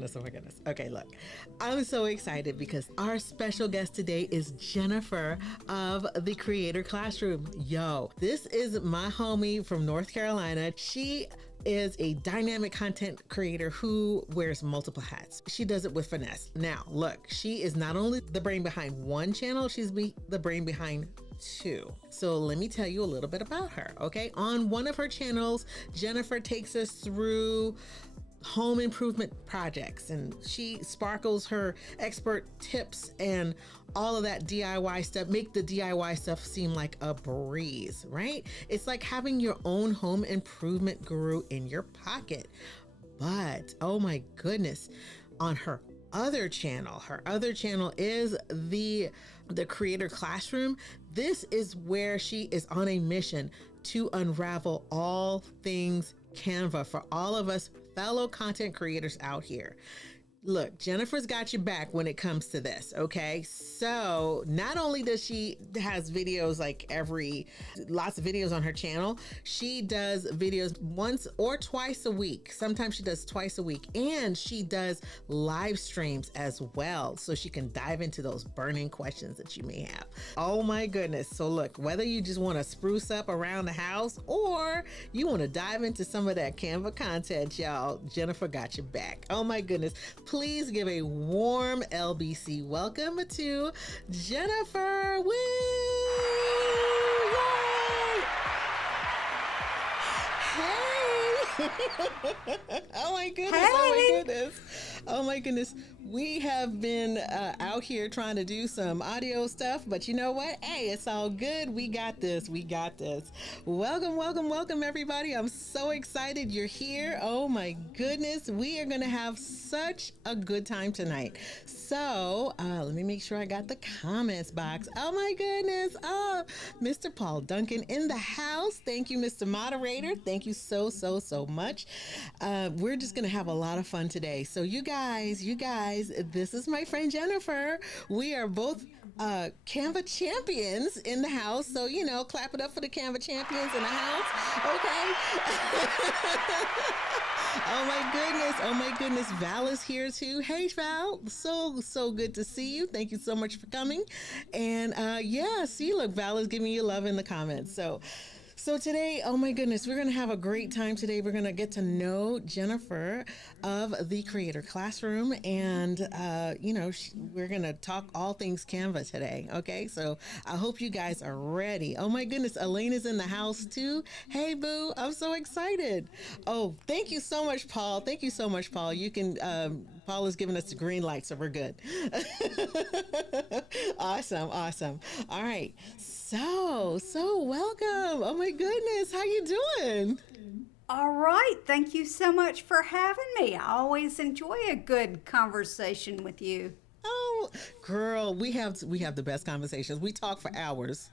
goodness. Oh my goodness. Okay, look, I'm so excited because our special guest today is Jennifer of the Creator Classroom. Yo, this is my homie from North Carolina. She is a dynamic content creator who wears multiple hats. She does it with finesse. Now, look, she is not only the brain behind one channel, she's the brain behind two. So let me tell you a little bit about her, okay? On one of her channels, Jennifer takes us through home improvement projects, and she sparkles her expert tips and all of that DIY stuff, make the DIY stuff seem like a breeze, right? It's like having your own home improvement guru in your pocket. But oh my goodness, on her other channel is the Creator Classroom. This is where she is on a mission to unravel all things Canva for all of us fellow content creators out here. Look, Jennifer's got your back when it comes to this, okay? So not only does she has videos lots of videos on her channel, she does videos once or twice a week. Sometimes she does twice a week, and she does live streams as well, so she can dive into those burning questions that you may have. Oh my goodness. So look, whether you just want to spruce up around the house or you want to dive into some of that Canva content, y'all, Jennifer got your back. Oh my goodness. Please give a warm LBC welcome to Jennifer. Woo! Yay! Hey! Oh my goodness! Hey! Oh my goodness! Oh my goodness! We have been out here trying to do some audio stuff, but you know what? Hey, it's all good. We got this. We got this. Welcome, welcome, welcome, everybody. I'm so excited you're here. Oh my goodness. We are going to have such a good time tonight. So let me make sure I got the comments box. Oh my goodness. Oh, Mr. Paul Duncan in the house. Thank you, Mr. Moderator. Thank you so much. We're just going to have a lot of fun today. So you guys, this is my friend Jennifer. We are both Canva Champions in the house. So, clap it up for the Canva Champions in the house. Okay. Oh my goodness. Val is here too. Hey, Val. So good to see you. Thank you so much for coming. And see, look, Val is giving you love in the comments. So today, oh my goodness, we're going to have a great time today. We're going to get to know Jennifer of the Creator Classroom, and, we're going to talk all things Canva today. Okay, so I hope you guys are ready. Oh my goodness, Elaine is in the house too. Hey, boo, I'm so excited. Oh, thank you so much, Paul. Thank you so much, Paul. You can, Paul is giving us the green light, so we're good. Awesome. All right. So welcome. Oh my goodness. How you doing? All right. Thank you so much for having me. I always enjoy a good conversation with you. Oh, girl, we have the best conversations. We talk for hours.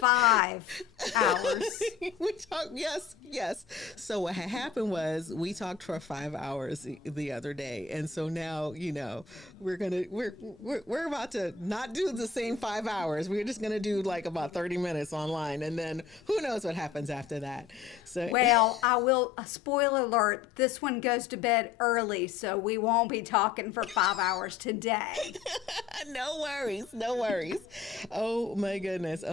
5 hours. We talked, yes. So what had happened was we talked for 5 hours the other day, and so now we're about to not do the same 5 hours. We're just gonna do like about 30 minutes online, and then who knows what happens after that. So well, I will. Spoiler alert: this one goes to bed early, so we won't be talking for 5 hours today. No worries. Oh my goodness.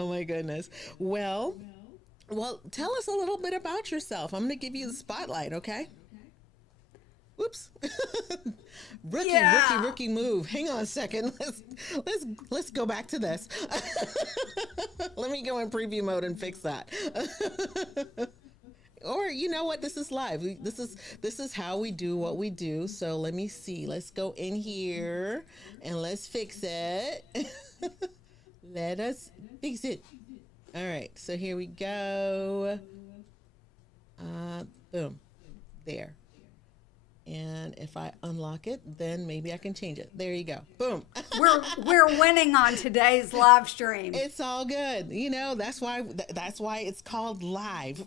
Well, tell us a little bit about yourself. I'm going to give you the spotlight, okay? Whoops. Rookie move. Hang on a second. Let's go back to this. Let me go in preview mode and fix that. Or you know what? This is live. This is how we do what we do. So let me see. Let's go in here and let's fix it. Let us fix it. All right. So here we go. Boom. There. And if I unlock it, then maybe I can change it. There you go. Boom. We're winning on today's live stream. It's all good. That's why it's called live.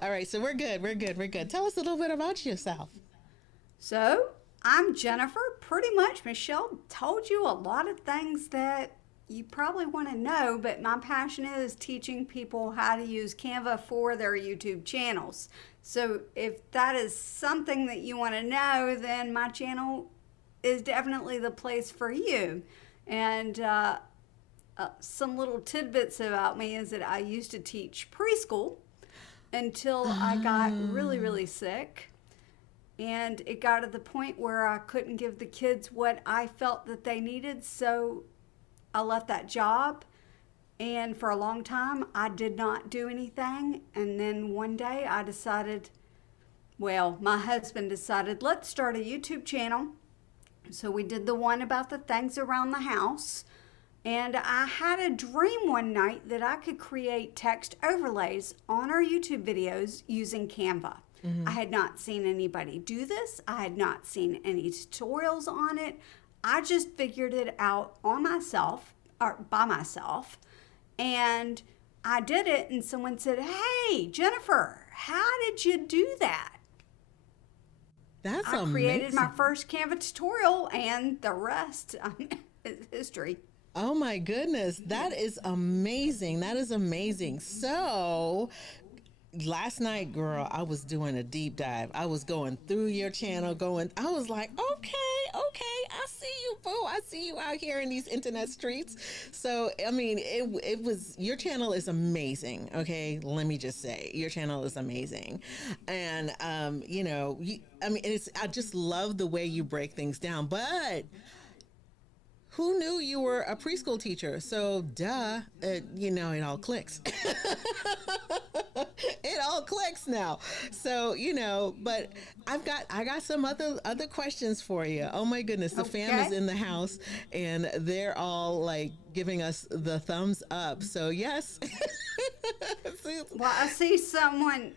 All right, so we're good. Tell us a little bit about yourself. So, I'm Jennifer. Pretty much Michelle told you a lot of things that you probably want to know, but my passion is teaching people how to use Canva for their YouTube channels. So if that is something that you want to know, then my channel is definitely the place for you. And some little tidbits about me is that I used to teach preschool until I got really, really sick. And it got to the point where I couldn't give the kids what I felt that they needed. So I left that job. And for a long time, I did not do anything. And then one day I decided, well, my husband decided, let's start a YouTube channel. So we did the one about the things around the house. And I had a dream one night that I could create text overlays on our YouTube videos using Canva. I had not seen anybody do this. I had not seen any tutorials on it. I just figured it out on myself, or by myself. And I did it, and someone said, "Hey, Jennifer, how did you do that?" That's I amazing. created my first Canva tutorial, and the rest is history. Oh my goodness, that is amazing. That is amazing. So, last night, girl, I was doing a deep dive. I was going through your channel, I was like, okay, I see you, boo. I see you out here in these internet streets. So, I mean, it was, your channel is amazing. Okay. Let me just say, your channel is amazing. And, I just love the way you break things down, but who knew you were a preschool teacher? So, it all clicks. It all clicks now. So, but I got some other questions for you. Oh my goodness. The fam is in the house and they're all like giving us the thumbs up. So yes. Well, I see someone,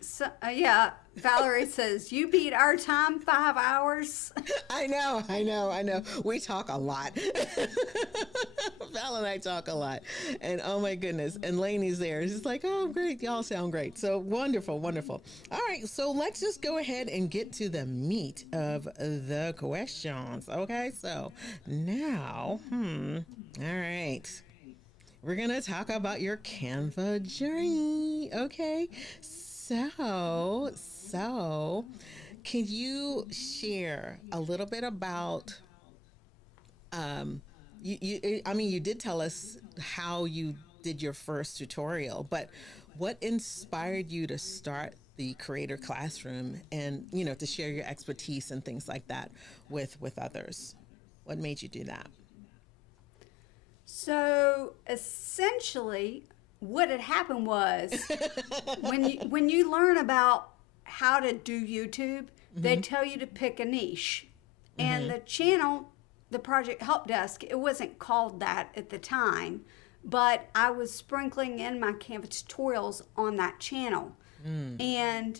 Valerie says, you beat our time 5 hours. I know. We talk a lot. Val and I talk a lot. And oh my goodness. And Lainey's there. She's like, oh, great. Y'all sound great. So wonderful. All right. So let's just go ahead and get to the meat of the questions. Okay. So now, all right. We're going to talk about your Canva journey. Okay. So can you share a little bit about, you did tell us how you did your first tutorial, but what inspired you to start the Creator Classroom and, to share your expertise and things like that with others? What made you do that? So essentially, what had happened was when you learn about how to do YouTube, they tell you to pick a niche. And the channel, the Project Help Desk, it wasn't called that at the time, but I was sprinkling in my Canva tutorials on that channel. And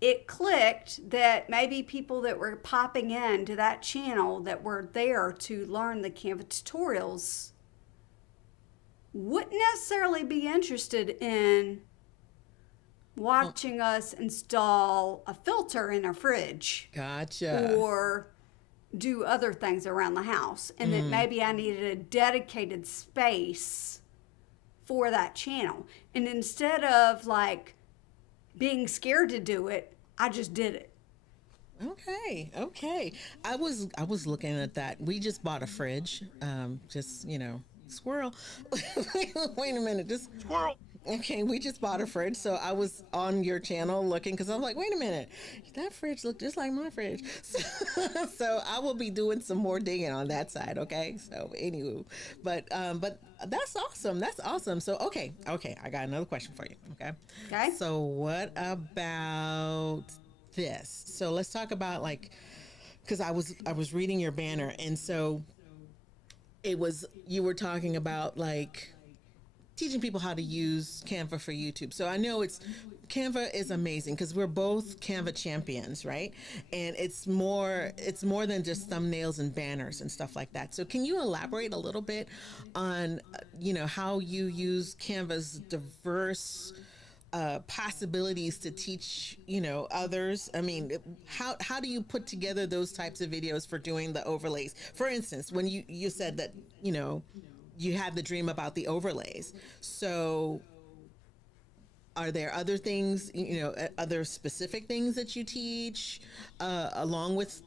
it clicked that maybe people that were popping into that channel that were there to learn the Canva tutorials wouldn't necessarily be interested in watching us install a filter in a fridge. Gotcha. Or do other things around the house. And that maybe I needed a dedicated space for that channel. And instead of like being scared to do it, I just did it. Okay. I was looking at that. We just bought a fridge. Squirrel. Wait a minute. Just squirrel. Okay, we just bought a fridge, so I was on your channel looking because I'm like, wait a minute, that fridge looked just like my fridge. So I will be doing some more digging on that side. Okay. So anywho, but that's awesome. That's awesome. So okay, I got another question for you. Okay. So what about this? So let's talk about because I was reading your banner, and so you were talking about teaching people how to use Canva for YouTube. So I know Canva is amazing because we're both Canva champions, right? And it's more than just thumbnails and banners and stuff like that. So can you elaborate a little bit on, how you use Canva's diverse possibilities to teach, others? I mean, how do you put together those types of videos for doing the overlays? For instance, when you said that, you had the dream about the overlays. So Are there other things, other specific things that you teach, along with,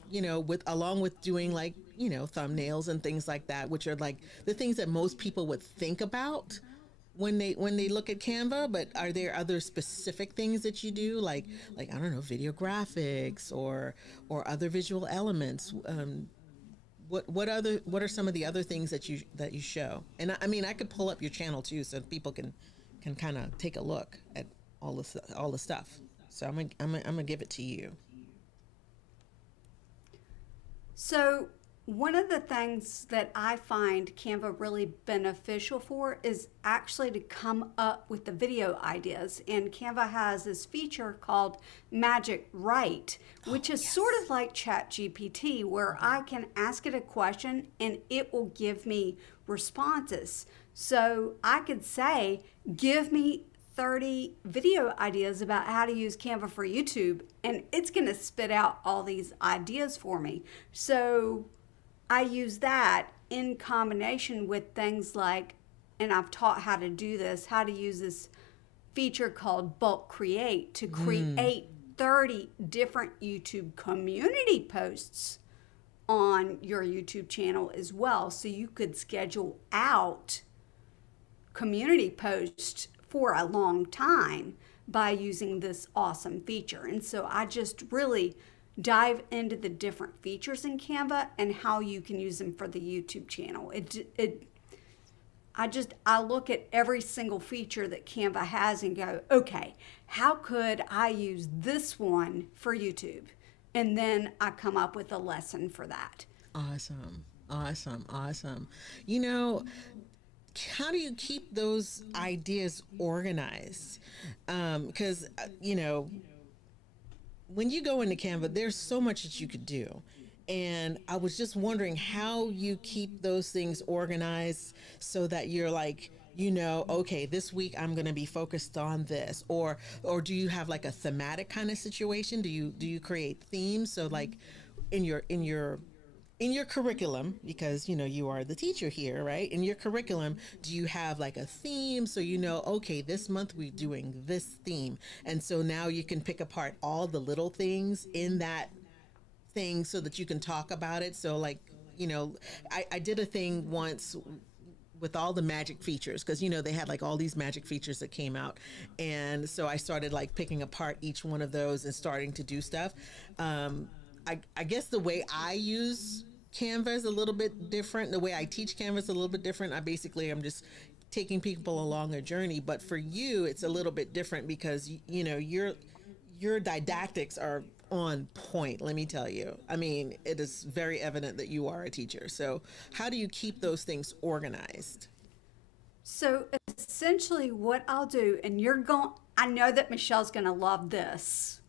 along with doing like, thumbnails and things like that, which are like the things that most people would think about when they look at Canva? But are there other specific things that you do, like I don't know, video graphics or other visual elements? What are some of the other things that you show? And I mean, I could pull up your channel too, so people can kind of take a look at all the stuff. So I'm gonna give it to you. So one of the things that I find Canva really beneficial for is actually to come up with the video ideas. And Canva has this feature called Magic Write, which is sort of like ChatGPT, where I can ask it a question and it will give me responses. So I could say, give me 30 video ideas about how to use Canva for YouTube, and it's going to spit out all these ideas for me. So I use that in combination with things like, and I've taught how to do this, how to use this feature called Bulk Create to create 30 different YouTube community posts on your YouTube channel as well. So you could schedule out community posts for a long time by using this awesome feature. And so I just really dive into the different features in Canva and how you can use them for the YouTube channel. I look at every single feature that Canva has and go, okay, how could I use this one for YouTube? And then I come up with a lesson for that. Awesome. How do you keep those ideas organized? Because, when you go into Canva, there's so much that you could do. And I was just wondering how you keep those things organized so that you're like, okay, this week I'm going to be focused on this, or do you have like a thematic kind of situation? Do you create themes? So like in your curriculum, because you are the teacher here, right? In your curriculum, do you have like a theme so okay, this month we're doing this theme, and so now you can pick apart all the little things in that thing so that you can talk about it? So like, I did a thing once with all the magic features, because they had like all these magic features that came out, and so I started like picking apart each one of those and starting to do stuff. I guess the way I use Canva is a little bit different. The way I teach Canva is a little bit different. I'm just taking people along a journey. But for you, it's a little bit different because, your didactics are on point, let me tell you. I mean, it is very evident that you are a teacher. So how do you keep those things organized? So essentially what I'll do, and I know that Michelle's going to love this.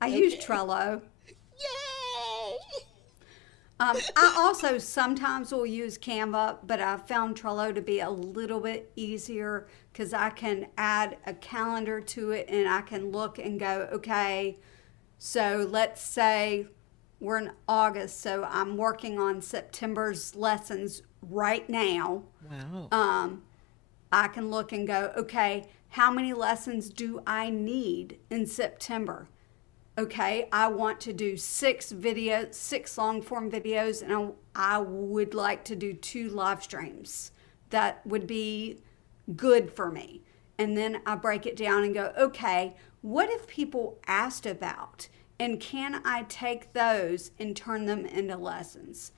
I use Trello. Yay! I also sometimes will use Canva, but I found Trello to be a little bit easier because I can add a calendar to it and I can look and go, okay, so let's say we're in August, so I'm working on September's lessons right now. Wow. I can look and go, okay, how many lessons do I need in September? Okay, I want to do 6 long form videos, and I would like to do 2 live streams. That would be good for me. And then I break it down and go, okay, what have people asked about? And can I take those and turn them into lessons?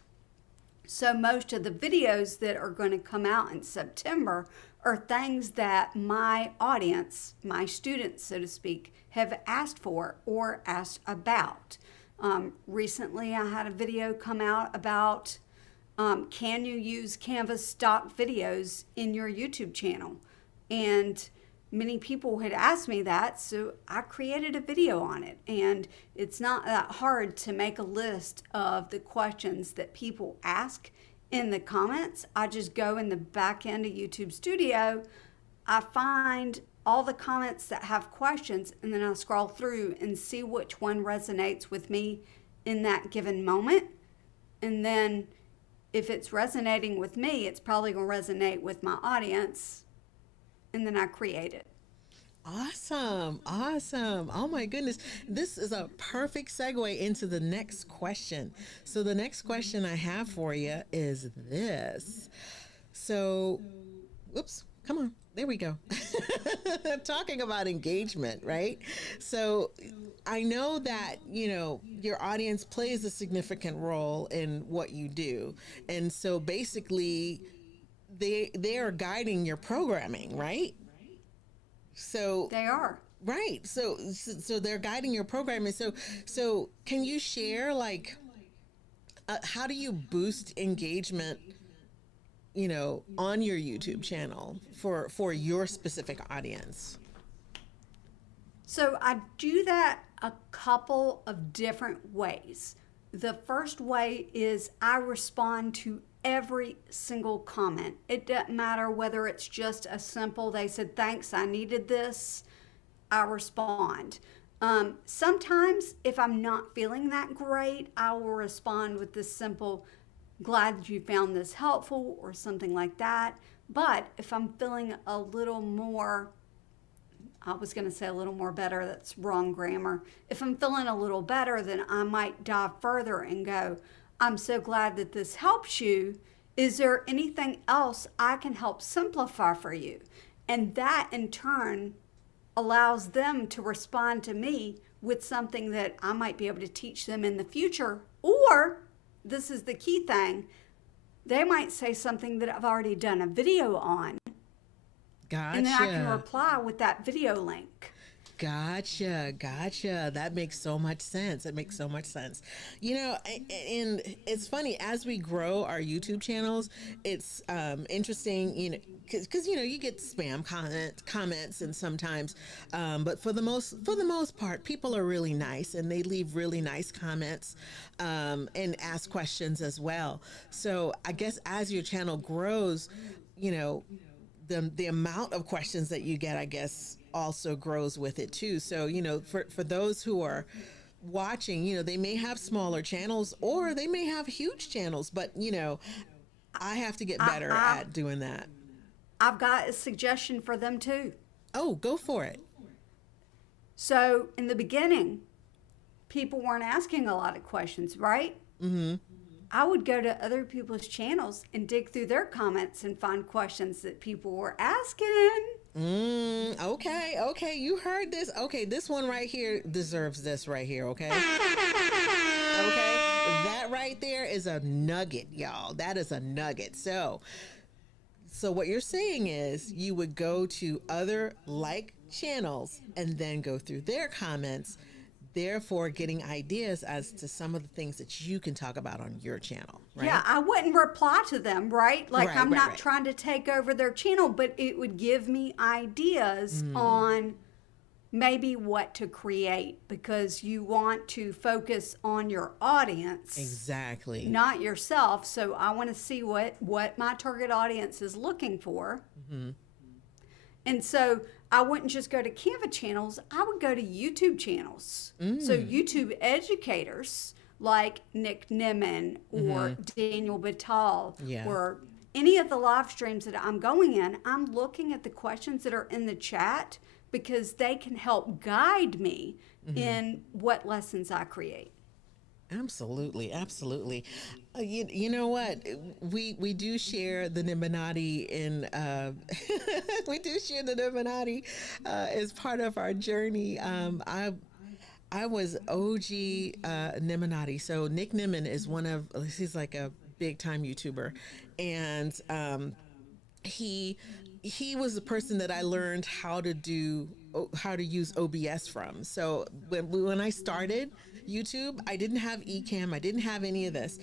So most of the videos that are going to come out in September are things that my audience, my students, so to speak, have asked for or asked about. Recently, I had a video come out about can you use Canva stock videos in your YouTube channel? And many people had asked me that, so I created a video on it. And it's not that hard to make a list of the questions that people ask in the comments. I just go in the back end of YouTube Studio, I find all the comments that have questions, and then I scroll through and see which one resonates with me in that given moment. And then if it's resonating with me, it's probably going to resonate with my audience, and then I create it. Awesome. Awesome. Oh my goodness. This is a perfect segue into the next question. So the next question I have for you is this. So, oops, come on. There we go. Talking about engagement, right? So I know that, your audience plays a significant role in what you do. And so basically they are guiding your programming, right? So They are. right. So they're guiding your programming. So can you share like how do you boost engagement, on your YouTube channel for your specific audience? So I do that a couple of different ways. The first way is I respond to every single comment. It doesn't matter whether it's just a simple, they said, thanks, I needed this, I respond. Sometimes if I'm not feeling that great, I will respond with this simple, glad that you found this helpful or something like that. But if I'm feeling a little more, I was going to say a little more better, that's wrong grammar. If I'm feeling a little better, then I might dive further and go, I'm so glad that this helps you. Is there anything else I can help simplify for you? And that in turn allows them to respond to me with something that I might be able to teach them in the future. Or, this is the key thing, they might say something that I've already done a video on. Gotcha. And then I can reply with that video link. Gotcha. That makes so much sense. It makes so much sense. And it's funny, as we grow our YouTube channels, it's interesting, because you get spam comments and sometimes, but for the most part, people are really nice and they leave really nice comments and ask questions as well. So I guess as your channel grows, the amount of questions that you get, I guess, also grows with it too. So, for those who are watching, they may have smaller channels or they may have huge channels, but, I have to get better at doing that. I've got a suggestion for them too. Oh, go for it. So in the beginning, people weren't asking a lot of questions, right? Mm-hmm. I would go to other people's channels and dig through their comments and find questions that people were asking. Okay. You heard this. Okay, this one right here deserves this right here, okay? Okay. That right there is a nugget, y'all. That is a nugget. So what you're saying is you would go to other like channels and then go through their comments, therefore getting ideas as to some of the things that you can talk about on your channel, right? Yeah, I wouldn't reply to them, right? Like Right, I'm right, not right. trying to take over their channel, but it would give me ideas on maybe what to create, because you want to focus on your audience. Exactly. Not yourself. So I want to see what my target audience is looking for. Mm-hmm. And so I wouldn't just go to Canva channels, I would go to YouTube channels. So YouTube educators like Nick Nimmin or Daniel Batal Yeah. or any of the live streams that I'm going in, I'm looking at the questions that are in the chat because they can help guide me in what lessons I create. Absolutely. You know what? We do share the Nimminati in we do share the Nimminati as part of our journey. I was OG Nimminati. So Nick Nimmin is he's like a big time YouTuber, and he was the person that I learned how to use OBS from. So when I started YouTube, I didn't have Ecamm. I didn't have any of this.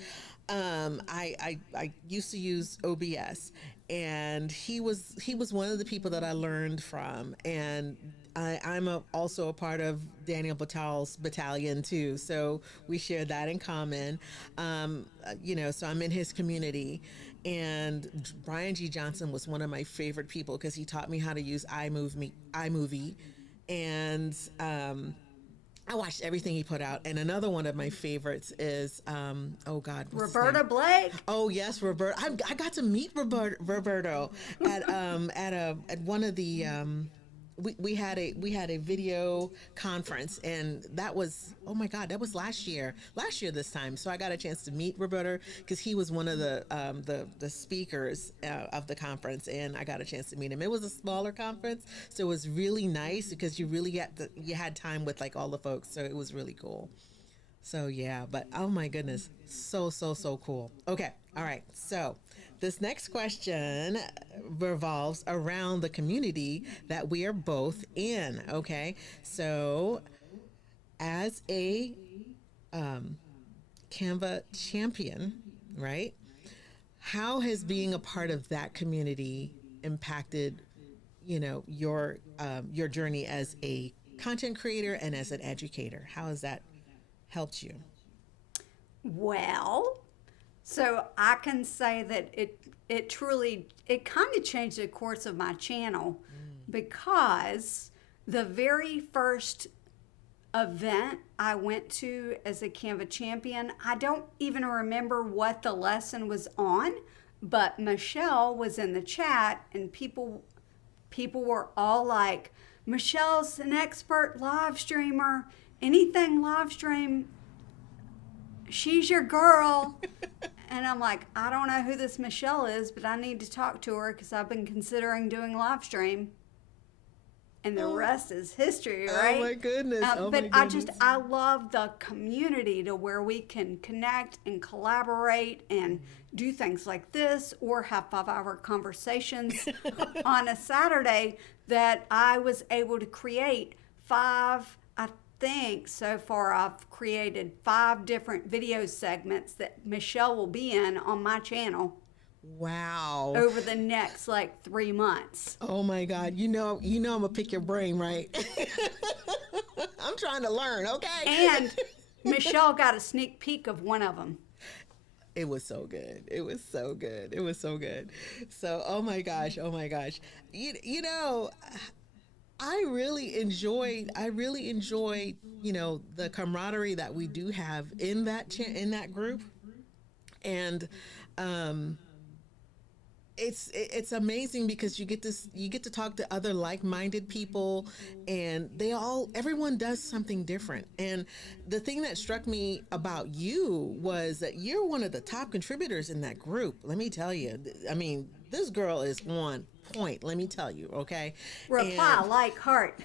I used to use OBS, and he was one of the people that I learned from. And I'm also a part of Daniel Batal's battalion too. So we share that in common. So I'm in his community. And Brian G. Johnson was one of my favorite people because he taught me how to use iMovie. And I watched everything he put out. And another one of my favorites is, what's his Roberta name? Blake. Oh yes, Roberto. I got to meet Roberto at one of the we had a video conference, and that was, oh my God, that was last year this time. So I got a chance to meet Roberto because he was one of the speakers of the conference, and I got a chance to meet him. It was a smaller conference, so it was really nice because you had time with like all the folks, so it was really cool. So yeah, but oh my goodness, so cool. Okay, all right, so this next question revolves around the community that we are both in. Okay, so as a Canva champion, right? How has being a part of that community impacted, your journey as a content creator and as an educator? How has that helped you? Well, so I can say that it truly kind of changed the course of my channel because the very first event I went to as a Canva champion, I don't even remember what the lesson was on, but Michelle was in the chat and people were all like, Michelle's an expert live streamer, anything live stream, she's your girl. And I'm like, I don't know who this Michelle is, but I need to talk to her because I've been considering doing live stream. And the rest is history, right? Oh my goodness. But I love the community to where we can connect and collaborate and do things like this or have 5-hour conversations on a Saturday that I was able to create I think so far I've created 5 different video segments that Michelle will be in on my channel. Wow. Over the next 3 months. Oh my God. I'm gonna pick your brain, right? I'm trying to learn, okay? And Michelle got a sneak peek of one of them. It was so good. It was so good. It was so good. So, oh my gosh. I really enjoyed, the camaraderie that we do have in that group. And, it's amazing because you get to talk to other like-minded people, and everyone does something different. And the thing that struck me about you was that you're one of the top contributors in that group. Let me tell you, I mean, this girl is on point. Let me tell you, okay? Reply, like, heart.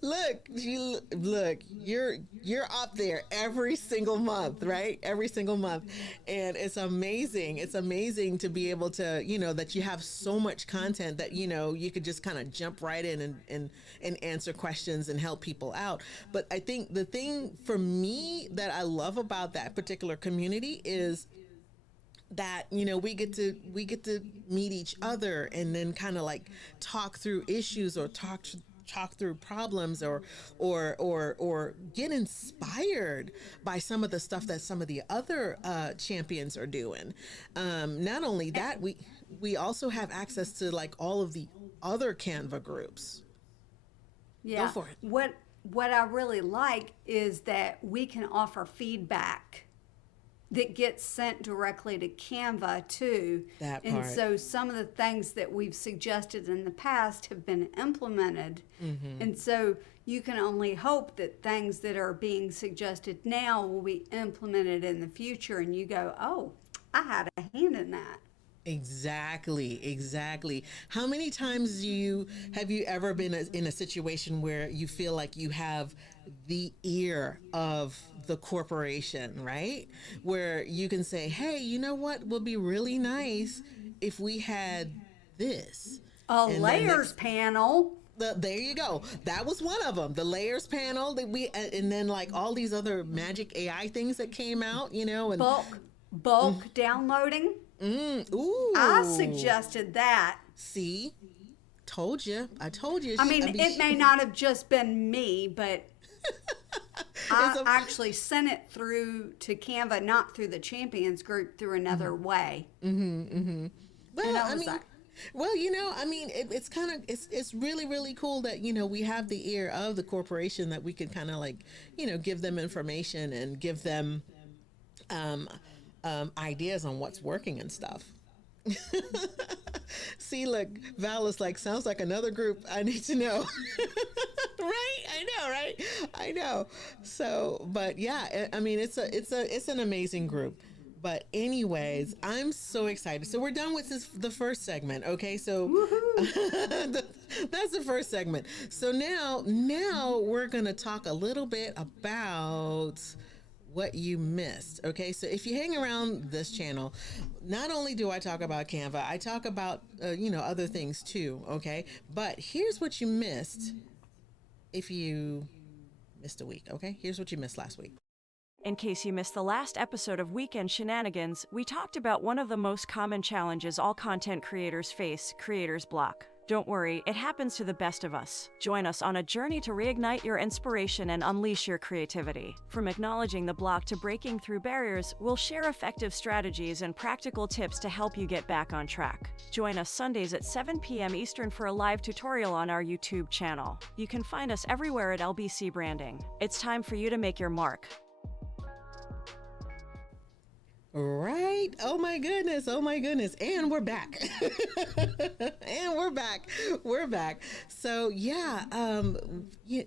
Look, you're up there every single month, right? Every single month. And it's amazing. It's amazing to be able to, that you have so much content that, you could just kind of jump right in and answer questions and help people out. But I think the thing for me that I love about that particular community is that we get to meet each other and then kind of talk through issues or talk through problems or get inspired by some of the stuff that some of the other champions are doing. Not only that, we also have access to all of the other Canva groups. Yeah. Go for it. What I really like is that we can offer feedback that gets sent directly to Canva too. That part. And so some of the things that we've suggested in the past have been implemented. Mm-hmm. And so you can only hope that things that are being suggested now will be implemented in the future. And you go, oh, I had a hand in that. Exactly. How many times have you ever been in a situation where you feel like you have the ear of the corporation, right? Where you can say, hey, you know what would be really nice if we had this? A layers panel. There you go. That was one of them. The layers panel that and then all these other magic AI things that came out, and bulk downloading. Ooh. I suggested that. See, told you. I told you. I mean, it may not have just been me, but I actually sent it through to Canva, not through the Champions group, through another way. Well, it's kind of, it's really, really cool that, we have the ear of the corporation that we can kind of give them information and give them ideas on what's working and stuff. See, look, Val is like, sounds like another group I need to know. Right? I know, right? I know. So, but yeah, I mean, it's an amazing group. But anyways, I'm so excited. So we're done with the first segment. Okay, so that's the first segment. So now we're gonna talk a little bit about what you missed. Okay, so if you hang around this channel, not only do I talk about Canva, I talk about other things too. Okay, but here's what you missed if you missed a week. Okay, here's what you missed last week. In case you missed the last episode of Weekend Shenanigans, we talked about one of the most common challenges all content creators face, creator's block. Don't worry, it happens to the best of us. Join us on a journey to reignite your inspiration and unleash your creativity. From acknowledging the block to breaking through barriers, we'll share effective strategies and practical tips to help you get back on track. Join us Sundays at 7 p.m. Eastern for a live tutorial on our YouTube channel. You can find us everywhere at LBC Branding. It's time for you to make your mark. Right. Oh my goodness. And we're back. We're back. So yeah,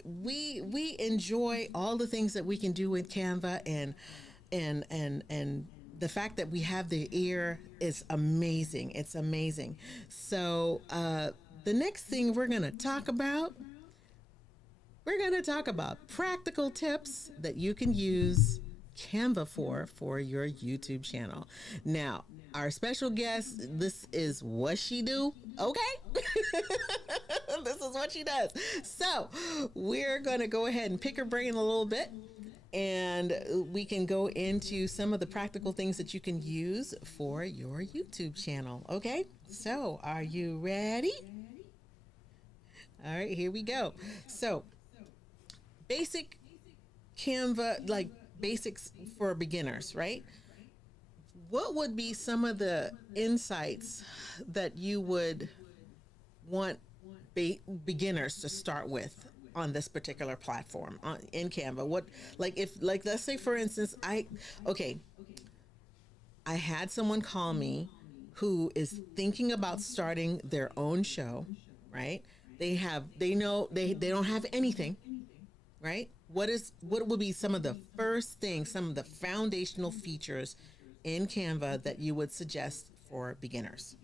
we enjoy all the things that we can do with Canva, and the fact that we have the ear is amazing. It's amazing. So the next thing we're gonna talk about practical tips that you can use Canva for your YouTube channel. Now, our special guest, this is what she do. Okay. This is what she does. So we're going to go ahead and pick her brain a little bit, and we can go into some of the practical things that you can use for your YouTube channel. Okay. So are you ready? All right, here we go. So basic Canva, like basics for beginners, right? What would be some of the insights that you would want beginners to start with on this particular platform in Canva? What, let's say for instance, I had someone call me who is thinking about starting their own show, right? They don't have anything, right? What would be some of the first things, some of the foundational features in Canva that you would suggest for beginners?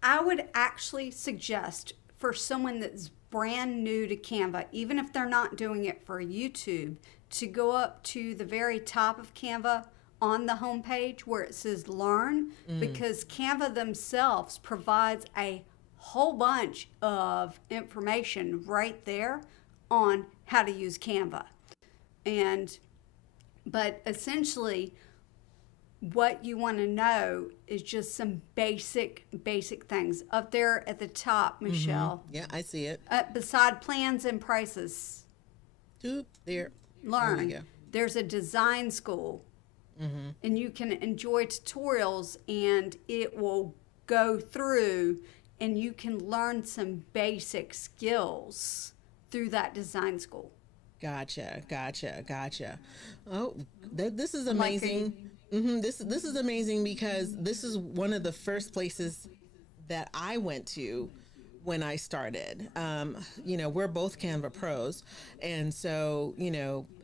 I would actually suggest for someone that's brand new to Canva, even if they're not doing it for YouTube, to go up to the very top of Canva on the homepage where it says Learn, because Canva themselves provides a whole bunch of information right there on how to use Canva. But essentially what you want to know is just some basic things up there at the top, Michelle. Yeah, I see it. Beside plans and prices, there. Learn. There's a design school, and you can enjoy tutorials, and it will go through, and you can learn some basic skills through that design school. Gotcha. Oh, this is amazing. This is amazing because this is one of the first places that I went to when I started. We're both Canva pros, and so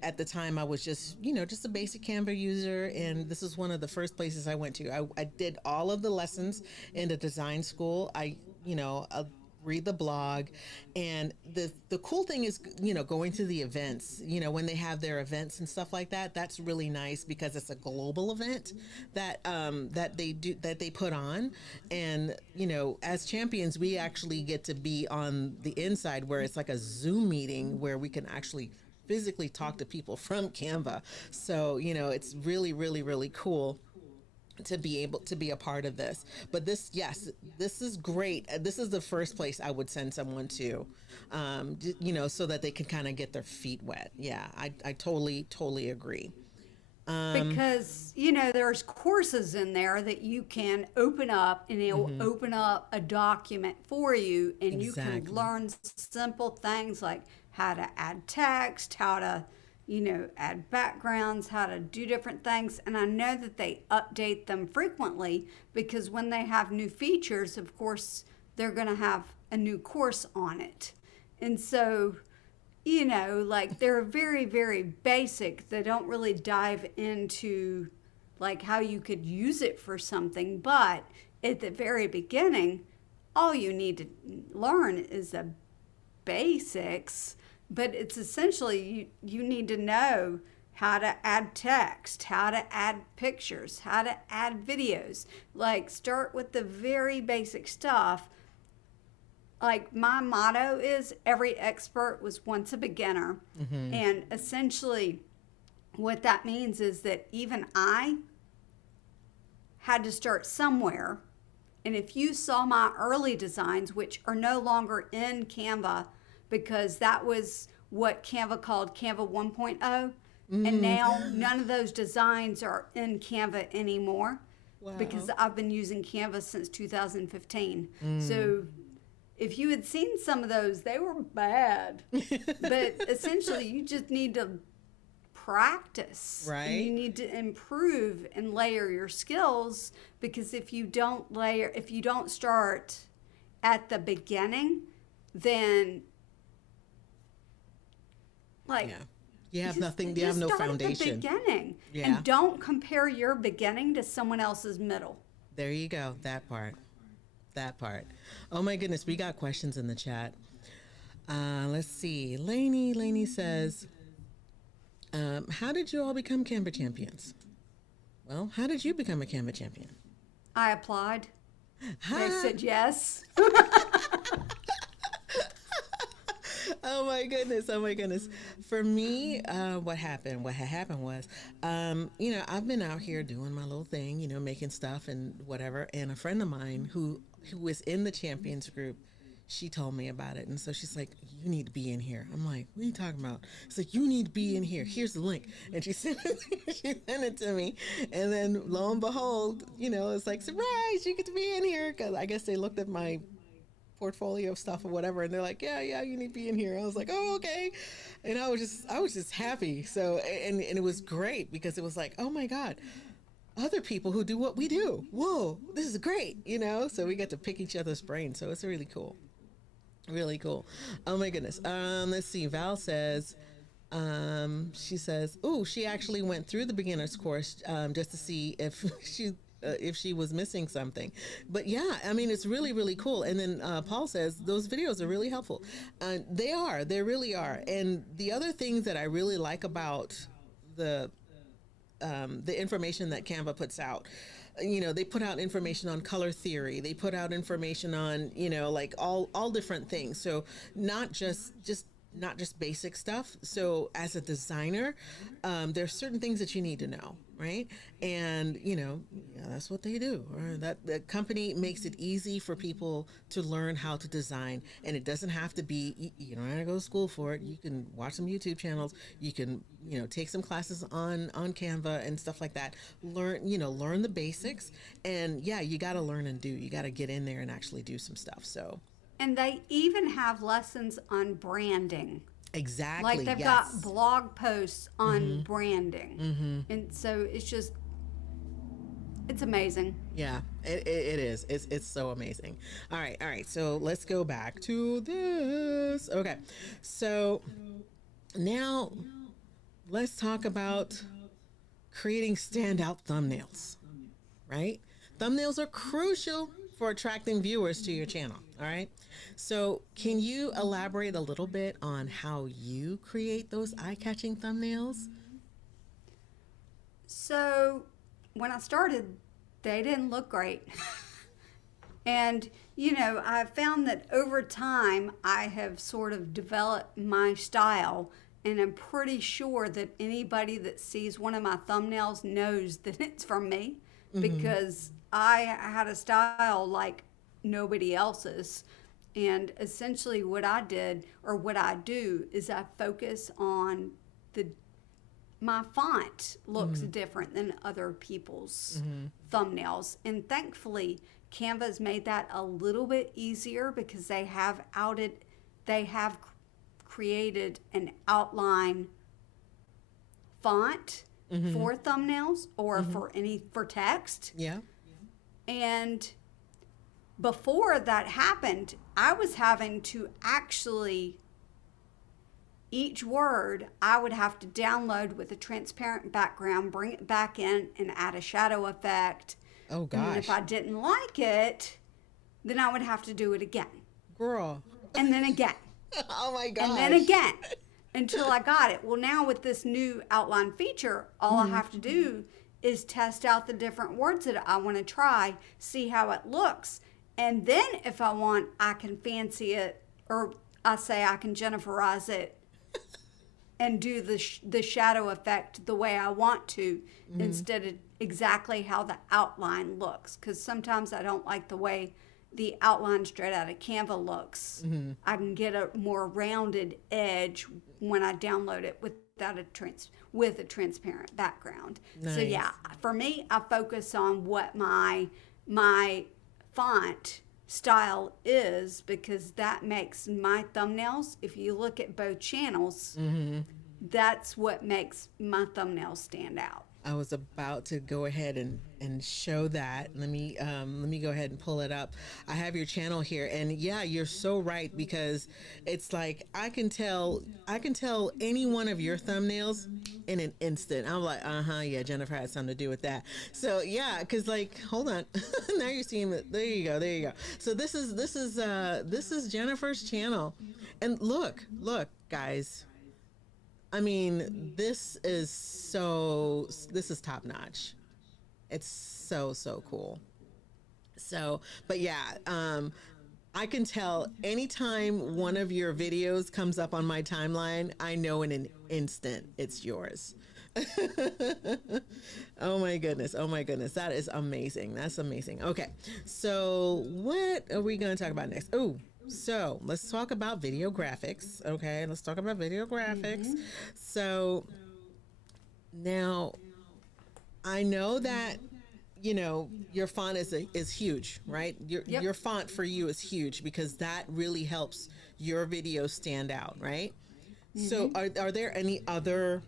at the time I was just a basic Canva user, and this is one of the first places I went to. I did all of the lessons in the design school. I read the blog, and the cool thing is going to the events, when they have their events and stuff like that. That's really nice because it's a global event that they put on, and as champions we actually get to be on the inside where it's like a Zoom meeting where we can actually physically talk to people from Canva. So it's really cool to be able to be a part of this. But this is great. This is the first place I would send someone to, so that they can kind of get their feet wet. Yeah, I totally agree. Because there's courses in there that you can open up, and it'll open up a document for you, and you can learn simple things like how to add text, how to add backgrounds, how to do different things. And I know that they update them frequently because when they have new features, of course, they're going to have a new course on it. And so, like they're very, very basic. They don't really dive into like how you could use it for something. But at the very beginning, all you need to learn is the basics. But it's essentially you need to know how to add text, how to add pictures, how to add videos. Like start with the very basic stuff. Like my motto is every expert was once a beginner. Mm-hmm. And essentially what that means is that even I had to start somewhere. And if you saw my early designs, which are no longer in Canva, because that was what Canva called Canva 1.0. And now none of those designs are in Canva anymore. Wow. Because I've been using Canva since 2015. So if you had seen some of those, they were bad. But essentially, you just need to practice. Right. And you need to improve and layer your skills, because if you don't start at the beginning, then you have nothing. You have no foundation. At the beginning, and don't compare your beginning to someone else's middle. There you go. That part. Oh my goodness, we got questions in the chat. Let's see. Lainey says, how did you all become Canva champions? Well, how did you become a Canva champion? I applied. They said yes. Oh my goodness. For me, what happened was, I've been out here doing my little thing, making stuff and whatever. And a friend of mine who was in the champions group, she told me about it. And so she's like, you need to be in here. I'm like, what are you talking about? It's like, you need to be in here. Here's the link. And she sent it to me. And then lo and behold, it's like, surprise, you get to be in here. Because I guess they looked at my portfolio of stuff or whatever, and they're like, yeah, you need to be in here. I was like, oh, okay. And I was just happy. So, and it was great because it was like, oh my God, other people who do what we do. Whoa, this is great, so we get to pick each other's brains. So it's really cool. Really cool. Oh my goodness. Let's see. Val says, she says, she actually went through the beginner's course, just to see if she was missing something. But yeah, I mean, it's really, really cool. And then Paul says those videos are really helpful. They really are. And the other things that I really like about the information that Canva puts out, they put out information on color theory. They put out information on, like all different things. So not just basic stuff. So as a designer, there's certain things that you need to know, right? And that's what they do. Or the company makes it easy for people to learn how to design, and it doesn't have to be, you don't have to go to school for it. You can watch some YouTube channels. You can take some classes on Canva and stuff like that. Learn the basics, and you got to learn and do. You got to get in there and actually do some stuff. So. And they even have lessons on branding. Exactly. Like they've got blog posts on branding. Mm-hmm. And so it's amazing. Yeah, it is. It's so amazing. All right. So let's go back to this. Okay. So now let's talk about creating standout thumbnails, right? Thumbnails are crucial for attracting viewers to your channel. All right. So can you elaborate a little bit on how you create those eye-catching thumbnails? So when I started, they didn't look great. And, I found that over time, I have sort of developed my style. And I'm pretty sure that anybody that sees one of my thumbnails knows that it's from me, because I had a style like nobody else's. And essentially what I did, or what I do, is I focus on my font looks different than other people's thumbnails. And thankfully, Canva's made that a little bit easier, because they have created an outline font for thumbnails or for text. Yeah. And before that happened, I was having to actually, each word I would have to download with a transparent background, bring it back in and add a shadow effect. Oh gosh. And if I didn't like it, then I would have to do it again. Girl. And then again. Oh my gosh. And then again until I got it. Well, now with this new outline feature, all I have to do is test out the different words that I want to try, see how it looks. And then if I want, I can fancy it, or I say I can Jenniferize it and do the shadow effect the way I want to instead of exactly how the outline looks. Because sometimes I don't like the way the outline straight out of Canva looks. I can get a more rounded edge when I download it without with a transparent background. Nice. So yeah, for me, I focus on what my font style is, because that makes my thumbnails, if you look at both channels, that's what makes my thumbnails stand out. I was about to go ahead and show that. Let me go ahead and pull it up. I have your channel here, and yeah, you're so right, because it's like I can tell any one of your thumbnails in an instant. I'm like, yeah, Jennifer had something to do with that. So yeah, because like, hold on, now you're seeing it. There you go. So this is Jennifer's channel, and look, guys. I mean, this is top notch. It's so cool. So, but yeah, I can tell anytime one of your videos comes up on my timeline, I know in an instant it's yours. Oh my goodness. That is amazing. That's amazing. Okay. So what are we going to talk about next? Oh, so let's talk about video graphics. Okay, let's talk about video graphics. So now I know that, your font is huge, right? Your font for you is huge, because that really helps your video stand out, right? So are there any other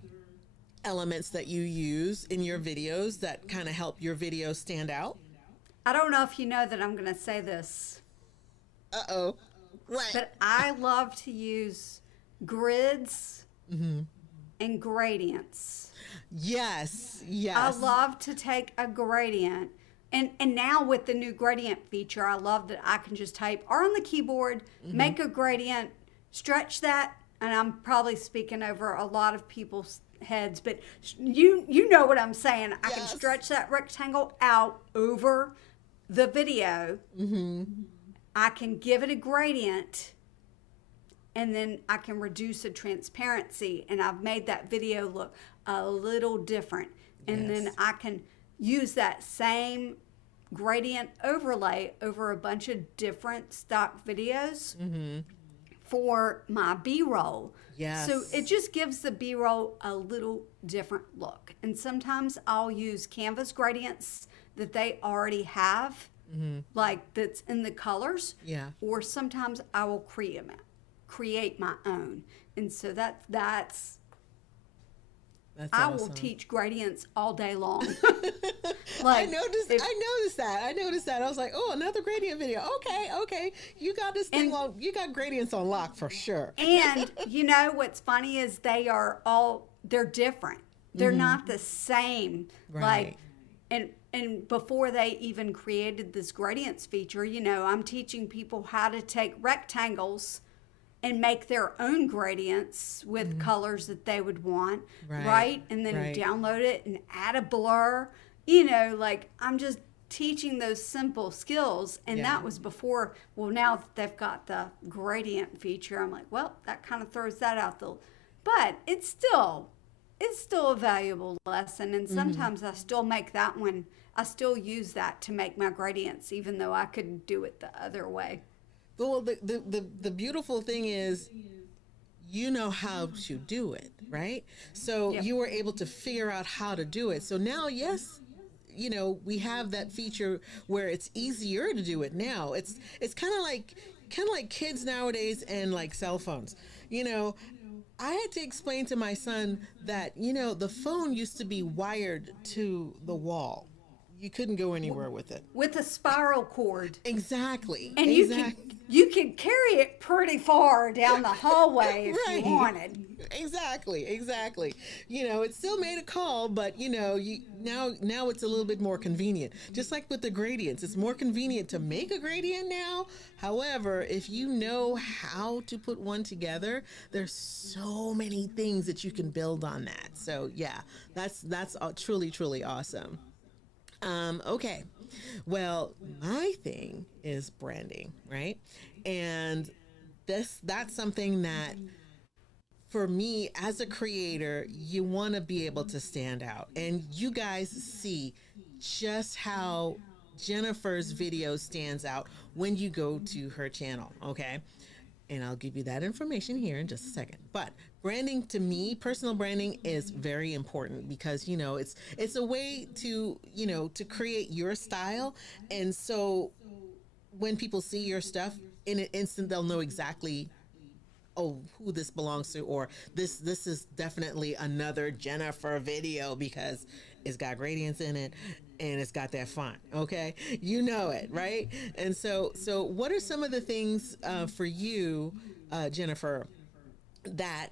elements that you use in your videos that kind of help your video stand out? I don't know if you know that I'm going to say this. Uh-oh. What? But I love to use grids and gradients. Yes. I love to take a gradient. And now with the new gradient feature, I love that I can just type or on the keyboard, make a gradient, stretch that. And I'm probably speaking over a lot of people's heads, but you know what I'm saying. I can stretch that rectangle out over the video. I can give it a gradient, and then I can reduce the transparency, and I've made that video look a little different. And then I can use that same gradient overlay over a bunch of different stock videos for my B-roll. Yes. So it just gives the B-roll a little different look. And sometimes I'll use Canva's gradients that they already have, like that's in the colors. Yeah. Or sometimes I will create my own. And so that's I will teach gradients all day long. Like, I noticed that. I was like, oh, another gradient video. Okay. You got this thing on. You got gradients on lock for sure. And you know what's funny is they're different. They're not the same. Right. Like, and before they even created this gradients feature, I'm teaching people how to take rectangles and make their own gradients with colors that they would want, right? And then download it and add a blur. Like I'm just teaching those simple skills. And that was before, now that they've got the gradient feature, I'm like, well, that kind of throws that out but it's still a valuable lesson. And sometimes I still make that one, I still use that to make my gradients, even though I could do it the other way. Well, the beautiful thing is, you know how to do it, right? So you were able to figure out how to do it. So now, yes, we have that feature where it's easier to do it now. It's kind of like kids nowadays and like cell phones. I had to explain to my son that, the phone used to be wired to the wall. You couldn't go anywhere with it. with a spiral cord. Exactly. And you could carry it pretty far down the hallway if Right. you wanted. Exactly. It still made a call, but now it's a little bit more convenient. Just like with the gradients, it's more convenient to make a gradient now. However, if you know how to put one together, there's so many things that you can build on that. So yeah, that's truly awesome. Okay. Well, my thing is branding, right? And that's something that for me as a creator, you want to be able to stand out. And you guys see just how Jennifer's video stands out when you go to her channel, okay? And I'll give you that information here in just a second. But branding, to me, personal branding is very important because, it's a way to, to create your style. And so when people see your stuff in an instant, they'll know exactly, oh, who this belongs to, or this is definitely another Jennifer video because it's got gradients in it and it's got that font. Okay, you know it, right? And so what are some of the things for you, Jennifer, that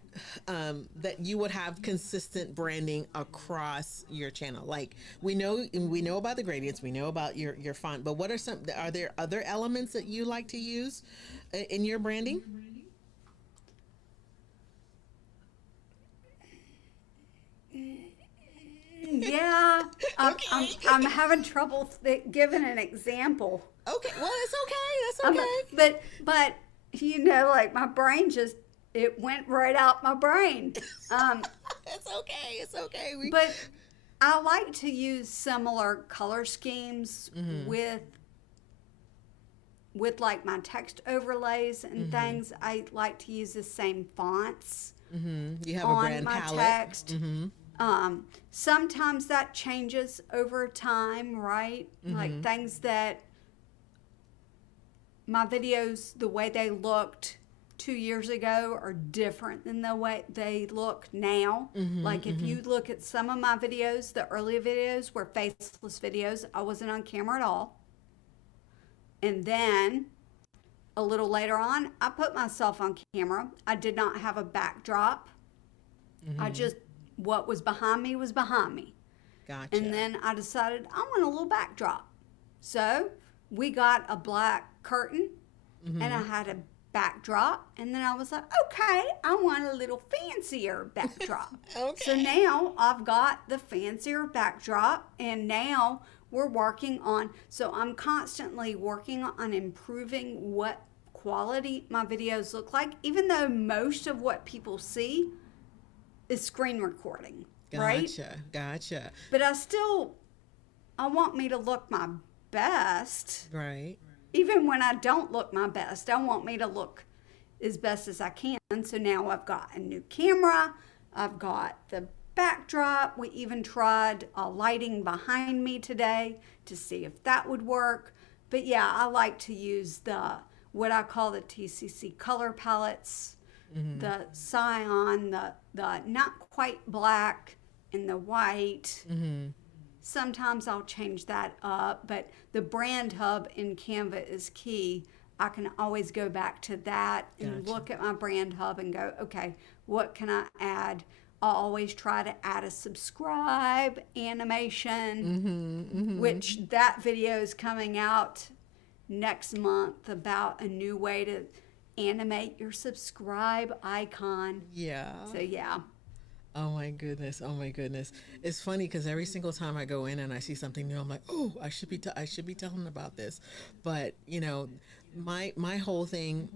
you would have consistent branding across your channel? Like we know about the gradients, we know about your font, but are there other elements that you like to use in your branding? Yeah, Okay. I'm having trouble giving an example. Okay, well, it's okay. That's okay. But like my brain it went right out my brain. It's okay. But I like to use similar color schemes with like my text overlays and things. I like to use the same fonts. You have a on brand my palette. text. Sometimes that changes over time, right? Like things that my videos, the way they looked 2 years ago are different than the way they look now. Like if you look at some of my videos, the early videos were faceless videos. I wasn't on camera at all. And then a little later on, I put myself on camera. I did not have a backdrop. What was behind me was behind me. Gotcha. And then I decided I want a little backdrop. So we got a black curtain and I had a backdrop. And then I was like, okay, I want a little fancier backdrop. Okay. So now I've got the fancier backdrop and now we're working on, so I'm constantly working on improving what quality my videos look like, even though most of what people see is screen recording, right? Gotcha. But I want me to look my best. Right. Even when I don't look my best, I want me to look as best as I can. So now I've got a new camera. I've got the backdrop. We even tried lighting behind me today to see if that would work. But yeah, I like to use what I call the TCC color palettes. The cyan, the not quite black, and the white. Sometimes I'll change that up, but the brand hub in Canva is key. I can always go back to that and look at my brand hub and go, okay, what can I add? I'll always try to add a subscribe animation, which that video is coming out next month about a new way to animate your subscribe icon. Yeah. So yeah. Oh my goodness. It's funny because every single time I go in and I see something new, I'm like, oh, I should be telling about this. But my whole thing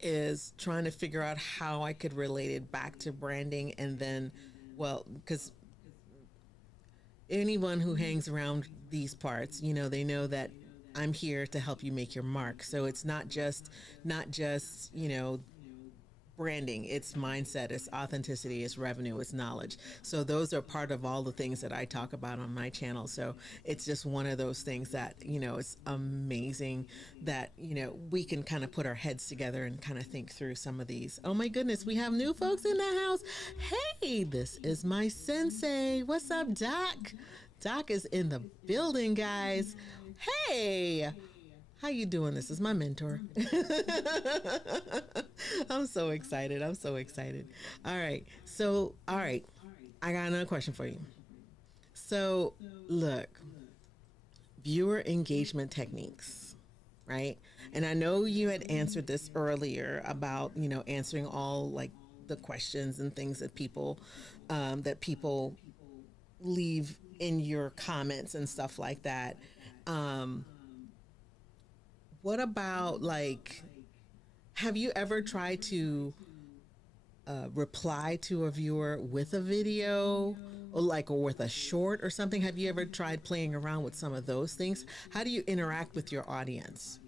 is trying to figure out how I could relate it back to branding. And then, well, because anyone who hangs around these parts, they know that I'm here to help you make your mark. So it's not just branding, it's mindset, it's authenticity, it's revenue, it's knowledge. So those are part of all the things that I talk about on my channel. So it's just one of those things that, it's amazing that, we can kind of put our heads together and kind of think through some of these. Oh my goodness, we have new folks in the house. Hey, this is my sensei. What's up, Doc? Doc is in the building, guys. Hey. How you doing? This is my mentor. I'm so excited. All right. I got another question for you. So look, viewer engagement techniques, right? And I know you had answered this earlier about, answering all like the questions and things that people leave in your comments and stuff like that. What about have you ever tried to reply to a viewer with a video or with a short or something? Have you ever tried playing around with some of those things? How do you interact with your audience?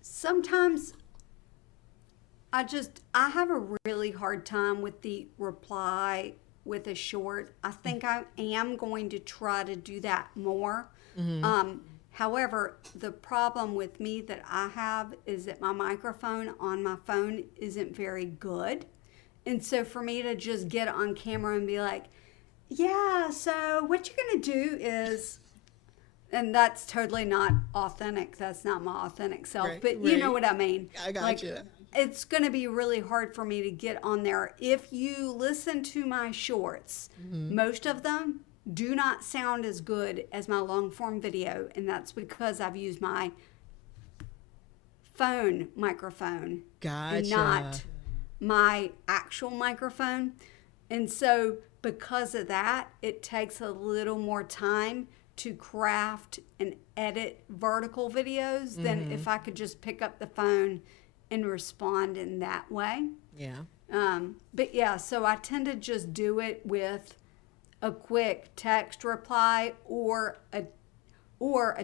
Sometimes I have a really hard time with the reply with a short. I think I am going to try to do that more. Mm-hmm. However, the problem with me that I have is that my microphone on my phone isn't very good. And so for me to just get on camera and be like, yeah, so what you're going to do is, and that's totally not authentic. That's not my authentic self. Right, but you know what I mean. I got you. It's going to be really hard for me to get on there. If you listen to my shorts, mm-hmm. most of them do not sound as good as my long form video, and that's because I've used my phone microphone. Gotcha. And not my actual microphone. And so because of that, it takes a little more time to craft and edit vertical videos mm-hmm. than if I could just pick up the phone and respond in that way. Yeah. But yeah, so I tend to just do it with a quick text reply or a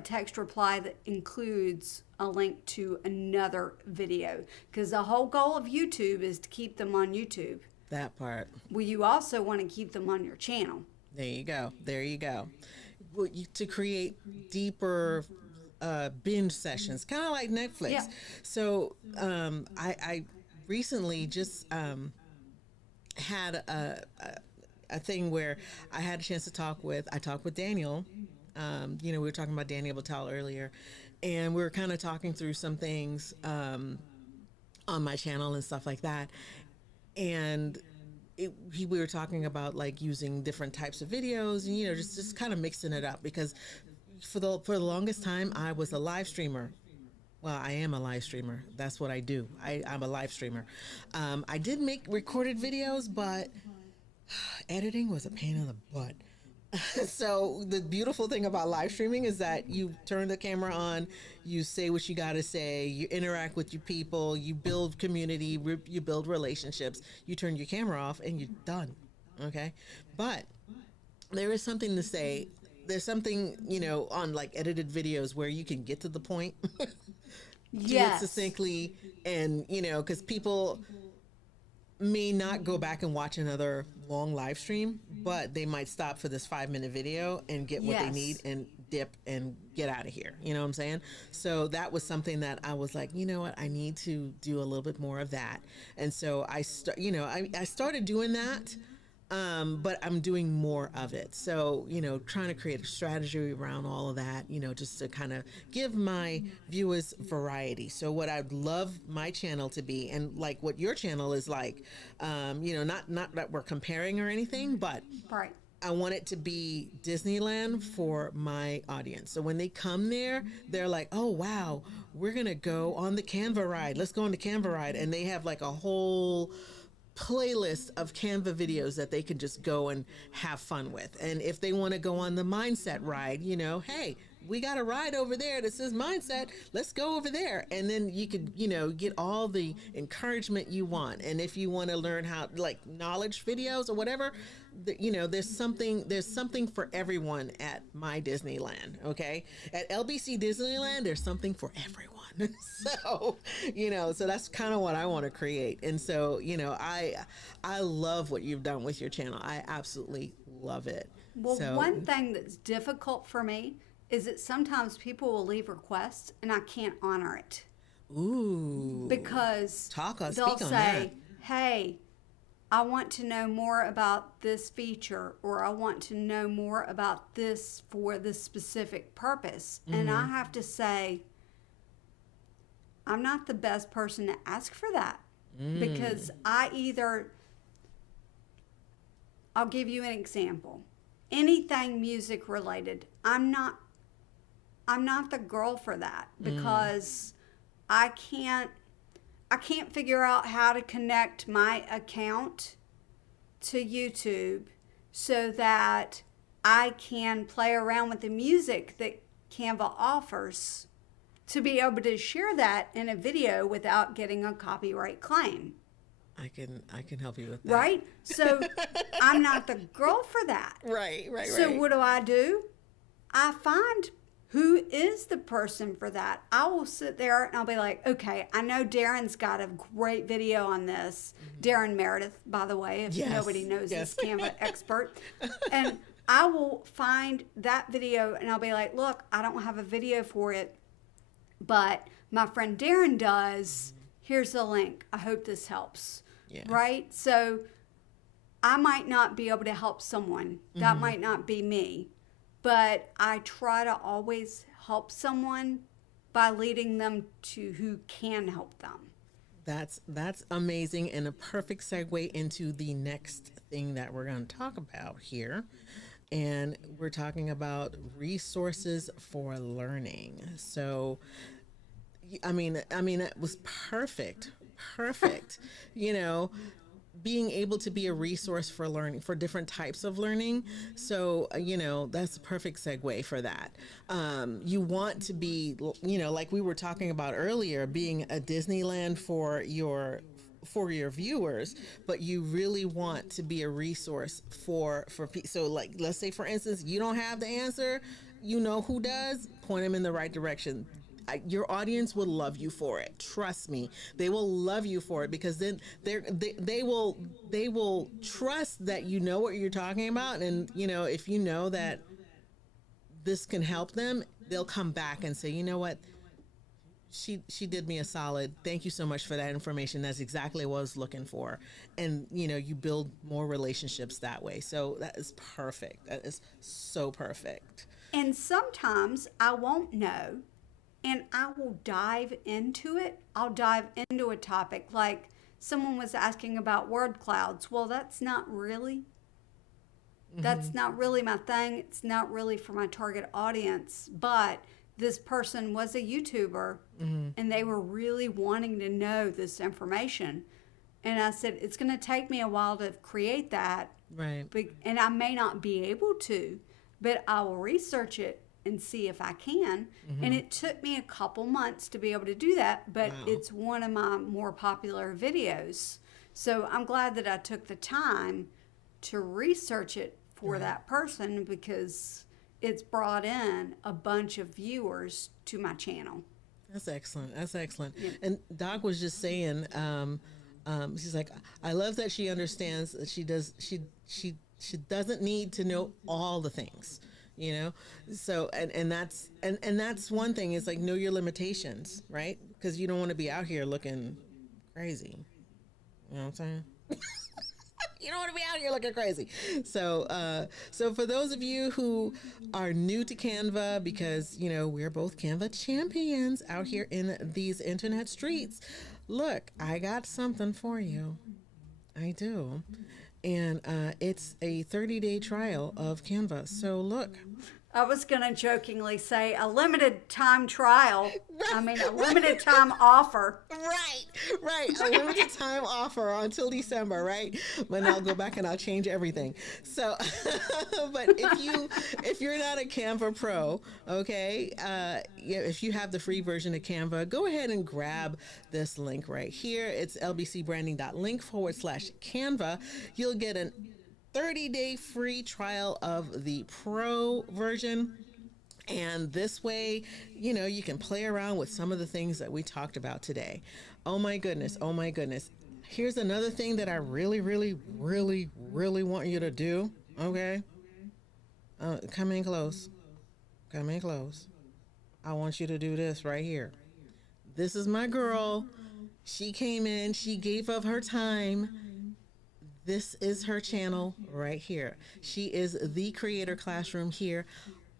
text reply that includes a link to another video, because the whole goal of YouTube is to keep them on YouTube. That part. Well, you also want to keep them on your channel. There you go. Well, to create deeper binge sessions, kind of like Netflix. Yeah. So I recently just had a thing where I had a chance to talk with Daniel. We were talking about Daniel Batal earlier, and we were kind of talking through some things on my channel and stuff like that. And we were talking about using different types of videos and, just kind of mixing it up, because for the longest time I was a live streamer. Well, I am a live streamer. That's what I do. I'm a live streamer. I did make recorded videos, but editing was a pain in the butt. So the beautiful thing about live streaming is that you turn the camera on, you say what you got to say, you interact with your people, you build community, you build relationships, you turn your camera off and you're done. Okay. But there is something to say. There's something, on edited videos where you can get to the point. Yes. Do it succinctly, and, because people may not go back and watch another long live stream, but they might stop for this 5-minute video and get what they need and dip and get out of here. You know what I'm saying? So that was something that I was like, you know what, I need to do a little bit more of that. And so I started doing that. But I'm doing more of it. So, trying to create a strategy around all of that, just to kind of give my viewers variety. So what I'd love my channel to be, and what your channel is like, not that we're comparing or anything, but right. I want it to be Disneyland for my audience. So when they come there, they're like, oh, wow, we're going to go on the Canva ride. Let's go on the Canva ride. And they have a whole playlist of Canva videos that they can just go and have fun with. And if they want to go on the mindset ride, hey, we got a ride over there that says mindset, let's go over there. And then you could, get all the encouragement you want. And if you want to learn how, knowledge videos or whatever, there's something for everyone at my Disneyland. Okay. At LBC Disneyland, there's something for everyone. So, so that's kind of what I want to create. And so, I love what you've done with your channel. I absolutely love it. Well, So, one thing that's difficult for me is that sometimes people will leave requests and I can't honor it. ooh, Because speak they'll on say, that. hey, I want to know more about this feature, or I want to know more about this for this specific purpose. And I have to say, I'm not the best person to ask for that, because I'll give you an example. Anything music related, I'm not the girl for that, because I can't figure out how to connect my account to YouTube so that I can play around with the music that Canva offers to be able to share that in a video without getting a copyright claim. I can help you with that. Right? So I'm not the girl for that. Right. So what do? I find who is the person for that. I will sit there and I'll be like, okay, I know Darren's got a great video on this. Darren Meredith, by the way, if nobody knows this Canva expert. And I will find that video and I'll be like, look, I don't have a video for it, but my friend Darren does. Here's the link. I hope this helps. Yeah. Right? So I might not be able to help someone. That might not be me. But I try to always help someone by leading them to who can help them. That's amazing, and a perfect segue into the next thing that we're going to talk about here. And we're talking about resources for learning. So, I mean, it was perfect. Being able to be a resource for learning, for different types of learning. So, that's a perfect segue for that. You want to be, like we were talking about earlier, being a Disneyland for your viewers, but you really want to be a resource for so, like, let's say, for instance, you don't have the answer, who does, point them in the right direction. Your audience will love you for it. Trust me, they will love you for it, because then they will trust that you know what you're talking about, and if you know that this can help them, they'll come back and say, you know what, she did me a solid. Thank you so much for that information. That's exactly what I was looking for. And you build more relationships that way. So that is perfect. That is so perfect. And sometimes I won't know, and I will dive into it. I'll dive into a topic, like someone was asking about word clouds. Well, that's not really my thing. It's not really for my target audience. But this person was a YouTuber, and they were really wanting to know this information. And I said, it's going to take me a while to create that. Right. And I may not be able to, but I will research it and see if I can. And it took me a couple months to be able to do that, but it's one of my more popular videos. So I'm glad that I took the time to research it for that person, because it's brought in a bunch of viewers to my channel. That's excellent. Yeah. And Doc was just saying, she's like, I love that she understands that she doesn't need to know all the things. So and that's one thing, is like, know your limitations, right? Because you don't want to be out here looking crazy. You know what I'm saying? You don't want to be out here looking crazy. So for those of you who are new to Canva, because we're both Canva champions out here in these internet streets, look, I got something for you. I do. And it's a 30-day trial of Canva. So look. I was going to jokingly say a limited time trial. I mean, a limited time offer. Right. A limited time offer until December, right? But I'll go back and I'll change everything. So, but if you're not a Canva pro, okay, if you have the free version of Canva, go ahead and grab this link right here. It's lbcbranding.link/Canva. You'll get an 30-day free trial of the pro version. And this way, you can play around with some of the things that we talked about today. Oh my goodness. Oh my goodness. Here's another thing that I really, really, really, really want you to do. Okay. Come in close. Come in close. I want you to do this right here. This is my girl. She came in, she gave of her time. This is her channel right here. She is the Creator Classroom here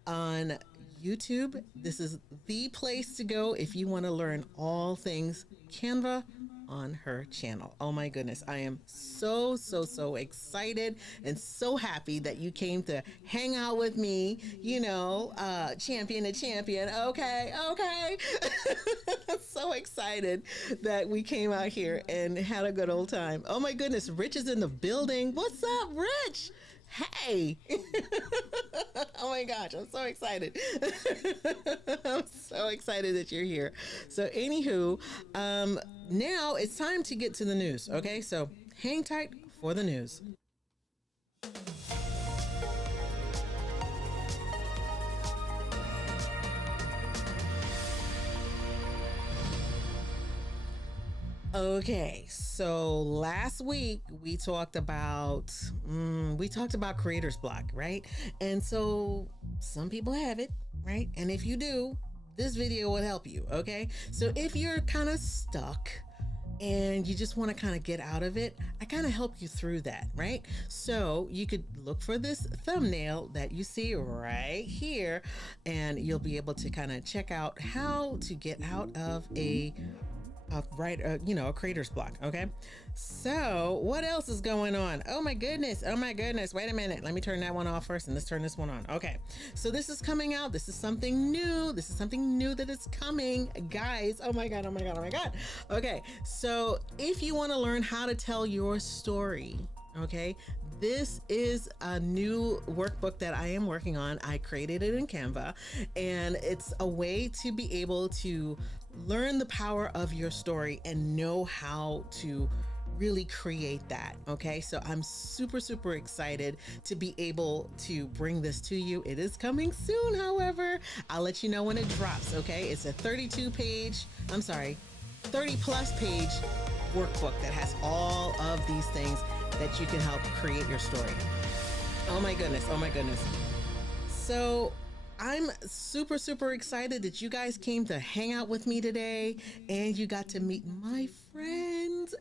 on YouTube. This is the place to go if you want to learn all things Canva on her channel. Oh my goodness. I am so excited and so happy that you came to hang out with me, champion to champion. Okay. So excited that we came out here and had a good old time. Oh my goodness. Rich is in the building. What's up, Rich? Hey. Oh my gosh, I'm so excited. I'm so excited that you're here. So anywho, now it's time to get to the news. Okay, so hang tight for the news. Okay, so last week we talked about creator's block, right? And so some people have it, right? And if you do, this video will help you, okay? So if you're kind of stuck and you just want to kind of get out of it, I kind of help you through that, right? So you could look for this thumbnail that you see right here, and you'll be able to kind of check out how to get out of a creator's block. Okay. So what else is going on? Oh my goodness. Wait a minute. Let me turn that one off first and let's turn this one on. Okay. So this is coming out. This is something new. That is coming, guys. Oh my God. Okay. So if you want to learn how to tell your story, okay, this is a new workbook that I am working on. I created it in Canva, and it's a way to be able to learn the power of your story and know how to really create that. Okay, so I'm super excited to be able to bring this to you. It is coming soon, however. I'll let you know when it drops. Okay, it's a 30 plus page workbook that has all of these things that you can help create your story. Oh my goodness. So I'm super excited that you guys came to hang out with me today and you got to meet my friends.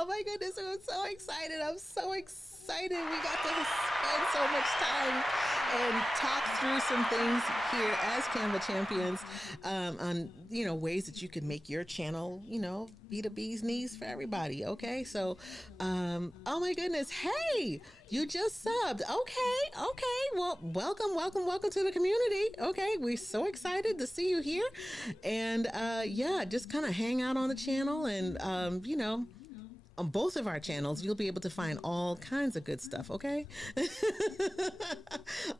Oh my goodness, I'm so excited. We got to spend so much time and talk through some things here as Canva Champions on, ways that you can make your channel, be the bee's knees for everybody. Okay. So, oh my goodness. Hey, you just subbed. Okay. Well, welcome to the community. Okay. We're so excited to see you here. And, just kind of hang out on the channel and, on both of our channels, you'll be able to find all kinds of good stuff, okay?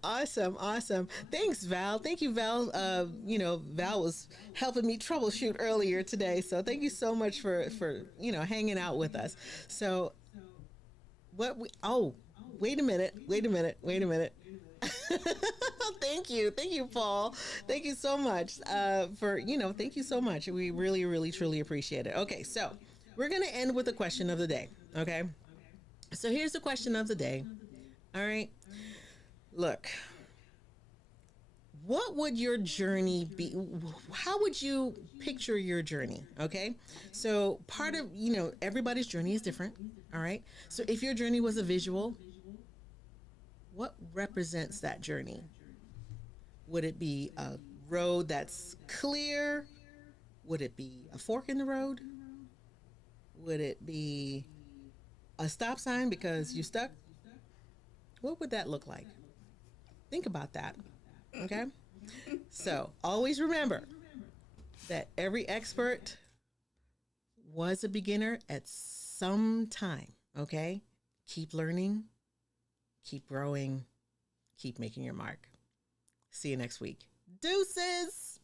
Awesome. Thanks, Val. Thank you, Val. Val was helping me troubleshoot earlier today, so thank you so much for hanging out with us. So, wait a minute. Thank you, Paul. Thank you so much thank you so much. We really, truly appreciate it. Okay, so we're going to end with a question of the day. Okay. So here's the question of the day. All right. Look, what would your journey be? How would you picture your journey? Okay. So part of, everybody's journey is different. All right. So if your journey was a visual, what represents that journey? Would it be a road that's clear? Would it be a fork in the road? Would it be a stop sign because you stuck? What would that look like? Think about that. Okay. So always remember that every expert was a beginner at some time. Okay. Keep learning, keep growing, keep making your mark. See you next week. Deuces.